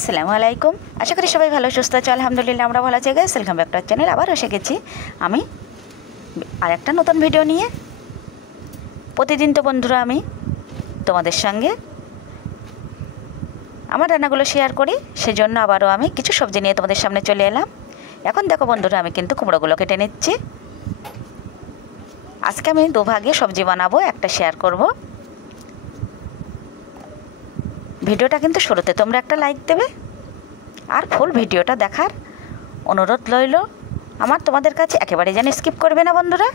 আসসালামু আলাইকুম। আশা করি সবাই ভালো সুস্থ আছে। আলহামদুলিল্লাহ আমরা ভালো আছি। Guys, welcome back to our channel. আবার এসে গেছি আমি আরেকটা নতুন ভিডিও নিয়ে। প্রতিদিন তো বন্ধুরা আমি তোমাদের সঙ্গে আমার রান্নাগুলো শেয়ার করি, সেজন্য আবারও আমি কিছু সবজি নিয়ে তোমাদের সামনে চলে এলাম। এখন দেখো বন্ধুরা, আমি কিন্তু কুমড়োগুলো কেটে নিচ্ছি। আজকে আমি দুভাগে সবজি বানাবো, একটা শেয়ার করব। ভিডিওটা কিন্তু শুরুতে তোমরা একটা লাইক দেবে, আর ফুল ভিডিওটা দেখার অনুরোধ রইল আমার তোমাদের কাছে। একেবারে যেন স্কিপ করবে না বন্ধুরা।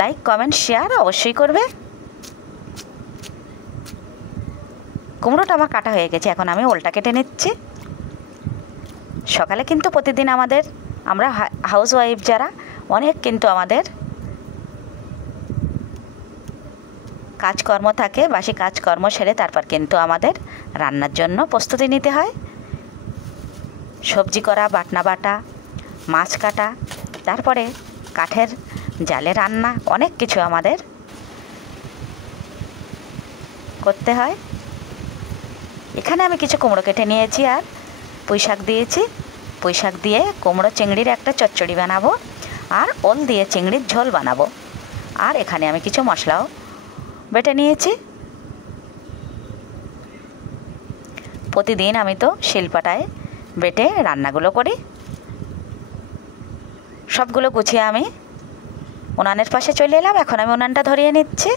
লাইক, কমেন্ট, শেয়ার অবশ্যই করবে। কুমড়োটা আমার কাটা হয়ে গেছে, এখন আমি ওলটা কেটে নিচ্ছি। সকালে কিন্তু প্রতিদিন আমরা হাউস ওয়াইফ যারা, অনেক কিন্তু আমাদের কাজকর্ম থাকে। বাসি কাজকর্ম সেরে তারপর কিন্তু আমাদের রান্নার জন্য প্রস্তুতি নিতে হয়। সবজি করা, বাটনা বাটা, মাছ কাটা, তারপরে কাঠের জালে রান্না, অনেক কিছু আমাদের করতে হয়। এখানে আমি কিছু কুমড়ো কেটে নিয়েছি আর পুঁই শাক দিয়েছি। পুঁই শাক দিয়ে কুমড়ো চিংড়ির একটা চচ্চড়ি বানাবো, আর ওল দিয়ে চিংড়ির ঝোল বানাবো। আর এখানে আমি কিছু মশলাও বেটে নিয়েছি। প্রতিদিন আমি তো শিলপাটায় বেটে রান্নাগুলো করি। সবগুলো গুছিয়ে আমি উনানের পাশে চলে এলাম। এখন আমি উনানটা ধরিয়ে নিচ্ছি।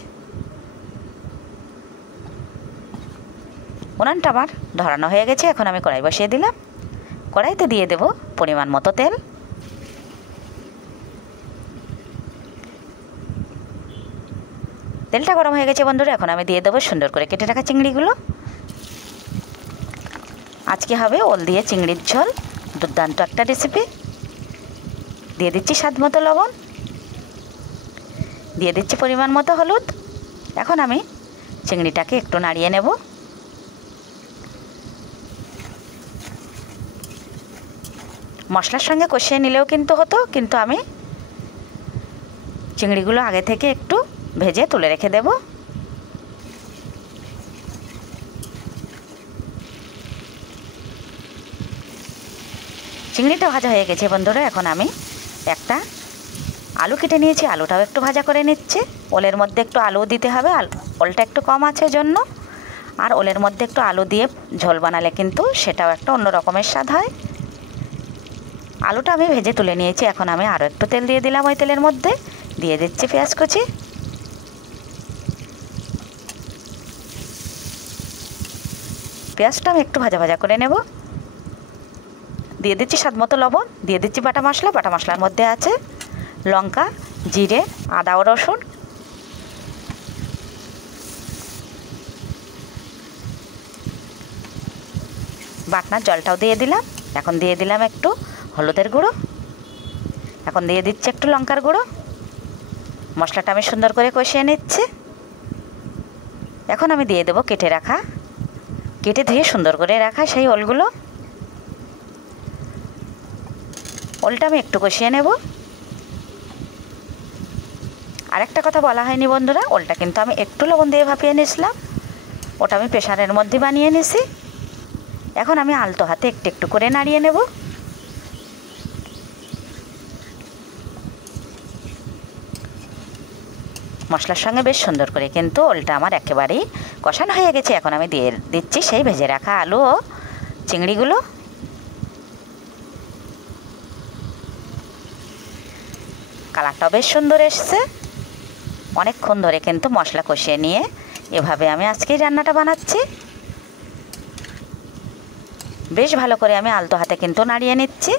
উনানটা আমার ধরানো হয়ে গেছে। এখন আমি কড়াই বসিয়ে দিলাম। কড়াইতে দিয়ে দেব পরিমাণ মতো তেল। তেলটা গরম হয়ে গেছে বন্ধুরা। এখন আমি দিয়ে দেবো সুন্দর করে কেটে রাখা চিংড়িগুলো। আজকে হবে ওল দিয়ে চিংড়ির ঝোল, দুর্দান্ত একটা রেসিপি। দিয়ে দিচ্ছি স্বাদ মতো লবণ, দিয়ে দিচ্ছি পরিমাণ মতো হলুদ। এখন আমি চিংড়িটাকে একটু নাড়িয়ে নেব। মশলার সঙ্গে কষিয়ে নিলেও কিন্তু হতো, কিন্তু আমি চিংড়িগুলো আগে থেকে একটু ভেজে তুলে রেখে দেব। চিংড়িটা ভাজা হয়ে গেছে বন্ধুরা। এখন আমি একটা আলু কেটে নিয়েছি, আলুটাও একটু ভাজা করে নিচ্ছি। ওলের মধ্যে একটু আলু দিতে হবে, ওলটা একটু কম আছে জন্য। আর ওলের মধ্যে একটু আলু দিয়ে ঝোল বানালে কিন্তু সেটাও একটা অন্য রকমের স্বাদ হয়। আলুটা আমি ভেজে তুলে নিয়েছি। এখন আমি আরও একটু তেল দিয়ে দিলাম। ওই তেলের মধ্যে দিয়ে দিচ্ছি পেঁয়াজ কুচি। পেঁয়াজটা আমি একটু ভাজা ভাজা করে নেব। দিয়ে দিচ্ছি স্বাদ মতো লবণ, দিয়ে দিচ্ছি বাটা মশলা। বাটা মশলার মধ্যে আছে লঙ্কা, জিরে, আদা ও রসুন। বাটনার জলটাও দিয়ে দিলাম। এখন দিয়ে দিলাম একটু হলুদের গুঁড়ো। এখন দিয়ে দিচ্ছি একটু লঙ্কার গুঁড়ো। মশলাটা আমি সুন্দর করে কষিয়ে নিচ্ছি। এখন আমি দিয়ে দেবো কেটে ধুয়ে সুন্দর করে রাখা সেই ওলগুলো। ওলটা আমি একটু কষিয়ে নেব। আরেকটা কথা বলা হয়নি বন্ধুরা, ওলটা কিন্তু আমি একটু লবণ দিয়ে ভাপিয়ে নিয়েছিলাম। ওটা আমি প্রেশারের মধ্যে বানিয়ে নিয়েছি। এখন আমি আলতো হাতে একটু একটু করে নাড়িয়ে নেব। মশলার সঙ্গে বেশ সুন্দর করে কিন্তু ওলটা আমার একেবারেই কষানো হয়ে গেছে। এখন আমি দিয়ে দিচ্ছি সেই ভেজে রাখা আলু ও চিংড়িগুলো। কালারটাও বেশ সুন্দর এসছে। অনেকক্ষণ ধরে কিন্তু মশলা কষিয়ে নিয়ে এভাবে আমি আজকেই রান্নাটা বানাচ্ছি। বেশ ভালো করে আমি আলতো হাতে কিন্তু নাড়িয়ে নিচ্ছি,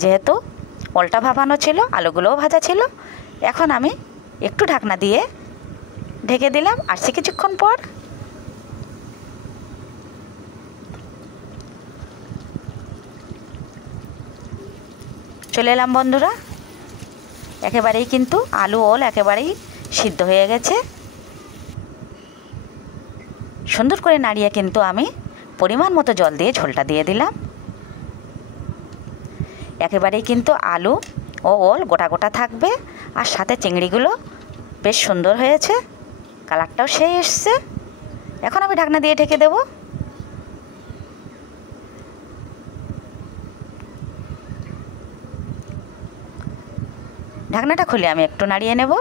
যেহেতু ওলটা ভাপানো ছিল, আলুগুলোও ভাজা ছিল। এখন আমি একটু ঢাকনা দিয়ে ঢেকে দিলাম। আসছি কিছুক্ষণ পর। চলে এলাম বন্ধুরা। একেবারেই কিন্তু আলু ওল একেবারেই সিদ্ধ হয়ে গেছে। সুন্দর করে নাড়িয়ে কিন্তু আমি পরিমাণ মতো জল দিয়ে ঝোলটা দিয়ে দিলাম। একেবারেই কিন্তু আলু ও ওল গোটা গোটা থাকবে, আর সাথে চিংড়িগুলো বেশ সুন্দর হয়েছে, কালারটাও সেই এসছে। এখন আমি ঢাকনা দিয়ে ঢেকে দেব। ঢাকনাটা খুলে আমি একটু নাড়িয়ে নেব।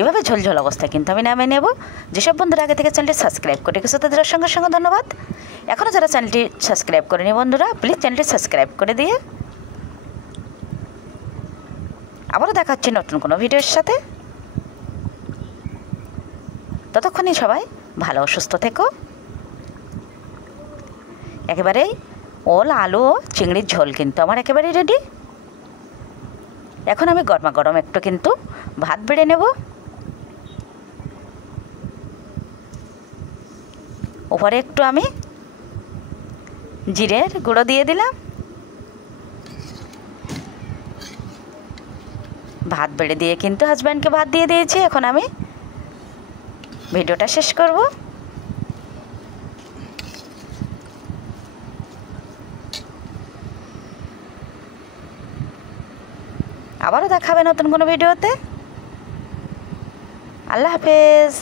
এভাবে ঝোলঝোল অবস্থায় কিন্তু আমি নামিয়ে নেব। যেসব বন্ধুরা আগে থেকে চ্যানেলটি সাবস্ক্রাইব করে রেখেছে তাদের সঙ্গে সঙ্গে ধন্যবাদ। এখনও যারা চ্যানেলটি সাবস্ক্রাইব করেনি বন্ধুরা, প্লিজ চ্যানেলটি সাবস্ক্রাইব করে দিয়ে আবারও দেখা হচ্ছে নতুন কোনো ভিডিওর সাথে। ততক্ষণে সবাই ভালো ও সুস্থ থেকো। একেবারেই ওল আলু ও চিংড়ির ঝোল কিন্তু আমার একেবারেই রেডি। এখন আমি গরমা গরম একটু কিন্তু ভাত বেড়ে নেব। উপরে একটু আমি জিরের গুঁড়ো দিয়ে দিলাম। ভাত বেড়ে দিয়ে কিন্তু হাজব্যান্ডকে ভাত দিয়ে দিয়েছি। এখন আমি ভিডিওটা শেষ করব। আবারও দেখাবে নতুন কোনো ভিডিওতে। আল্লাহ হাফেজ।